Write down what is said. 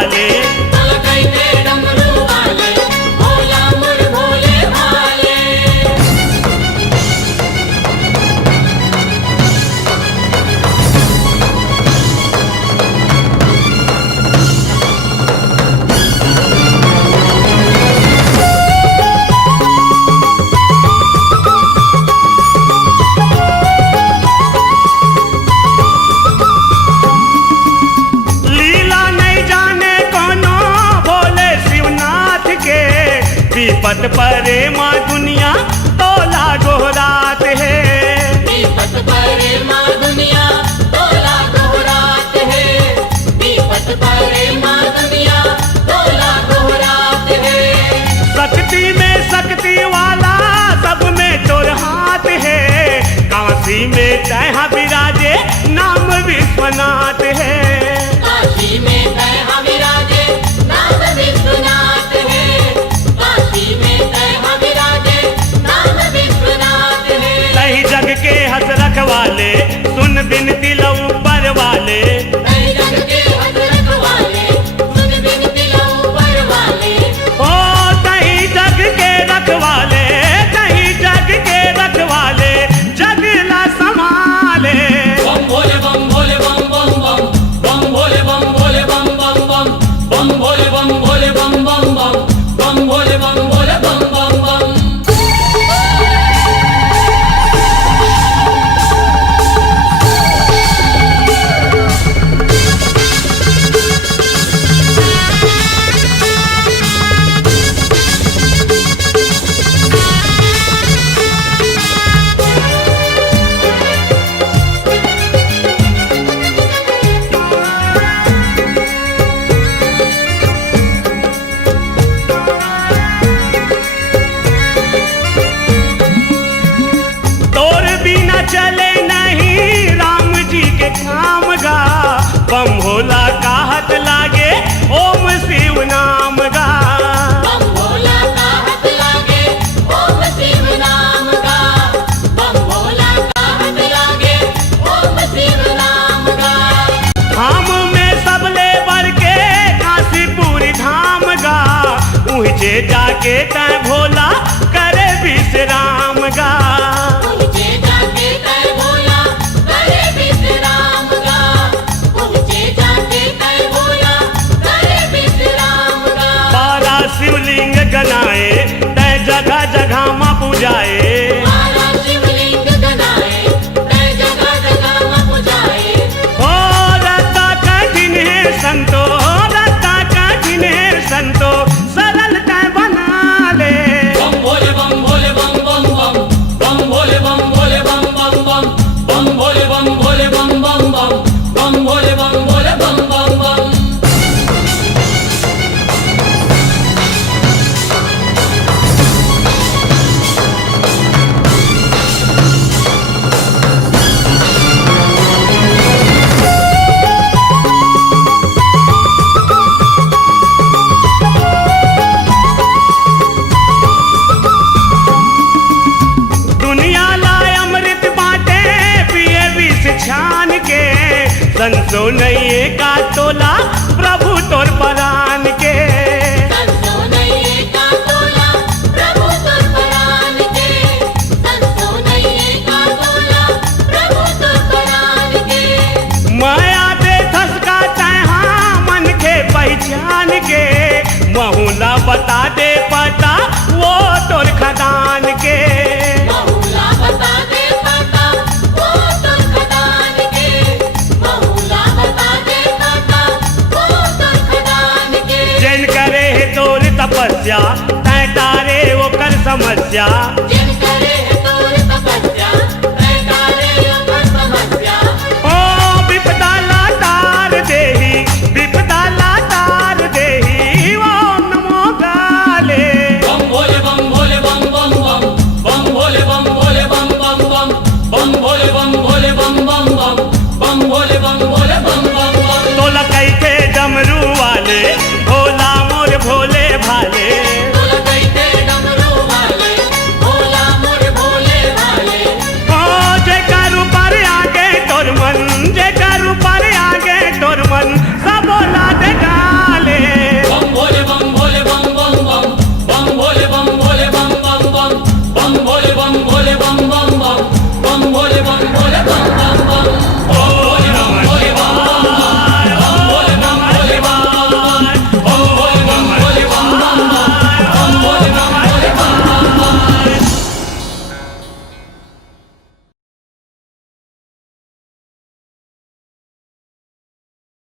वाले, डमरू वाले, भोला मोर भोले भाले। लीला नहीं जाने कोनो भोले शिवनाथ के, विपत परे माँ दुनिया तोला गोहरात है। विपत परे माँ दुनिया तोला गोहरात है, विपत परे माँ दुनिया तोला गोहरात है। शक्ति में शक्ति वाला सब में तोर हाथ है, काशी में तैहा विराजे नाम विश्वनाथ है। काशी में तैहा विराजे नाम विश्वनाथ है, काशी में तैहा विराजे नाम विश्वनाथ है। कहीं जग के हंस रखवाले, सुन बिनती लो ऊपर वाले, कहीं जग के हंस रखवाले, सुन बिनती लो ऊपर वाले। ओ कहीं जग के रखवाले, कहीं जग के रखवाले, जग ला संभाले। बम भोले बम भोले बम बम बम, बम भोले बम भोले बम बम बम, बम भोले बम भोले बम बम बम, बम भोले बम भोले बम बम बम। तोर बिना चले नहीं राम जी के काम गा, बम भोला कहत लागे ओम शिव नाम गा। बम भोला का हाथ लागे ओम शिव नाम का, बम भोला का हाथ लागे ओम शिव नाम का। धाम में सब ले बर के काशीपुर धाम गा, ऊँचे जाके तय भोला करे विश्राम गा। पहुँचे जाके तय भोला करे विश्राम का, पहुँचे जाके तय भोला करे विश्राम का। बारा शिवलिंग गनाए तय जगह जगह माँ पूजाए, बारह शिवलिंग गनाए, तय जगह जगह माँ पुजाए। ओ रत्ता कठिन है संतो, रत्ता कठिन है संतो, सरल तय बना ले। बम भोले बम भोले बम बम बम, बम भोले बम भोले बम बम बम, बम भोले बम भोले बम बम बम, बम भोले बम भोले बम बम बम। दुनिया लाए अमृत बाटे पिए विष छान के, संसो नहीं का तोला प्रभु तोर परान के। संतो नहीं का तोला प्रभु तुर परान के, संतो नहीं का तोला प्रभु तुर परान के। माया दे धसका तैहा मन के पहचान के, महुला बता दे पता वो तोर खदान के। बहुला बता दे पता वो तुर खदान के, बहुला बता दे पता वो तुर खदान के। जैन करे है तोर तपस्या तय तारे वो कर समस्या,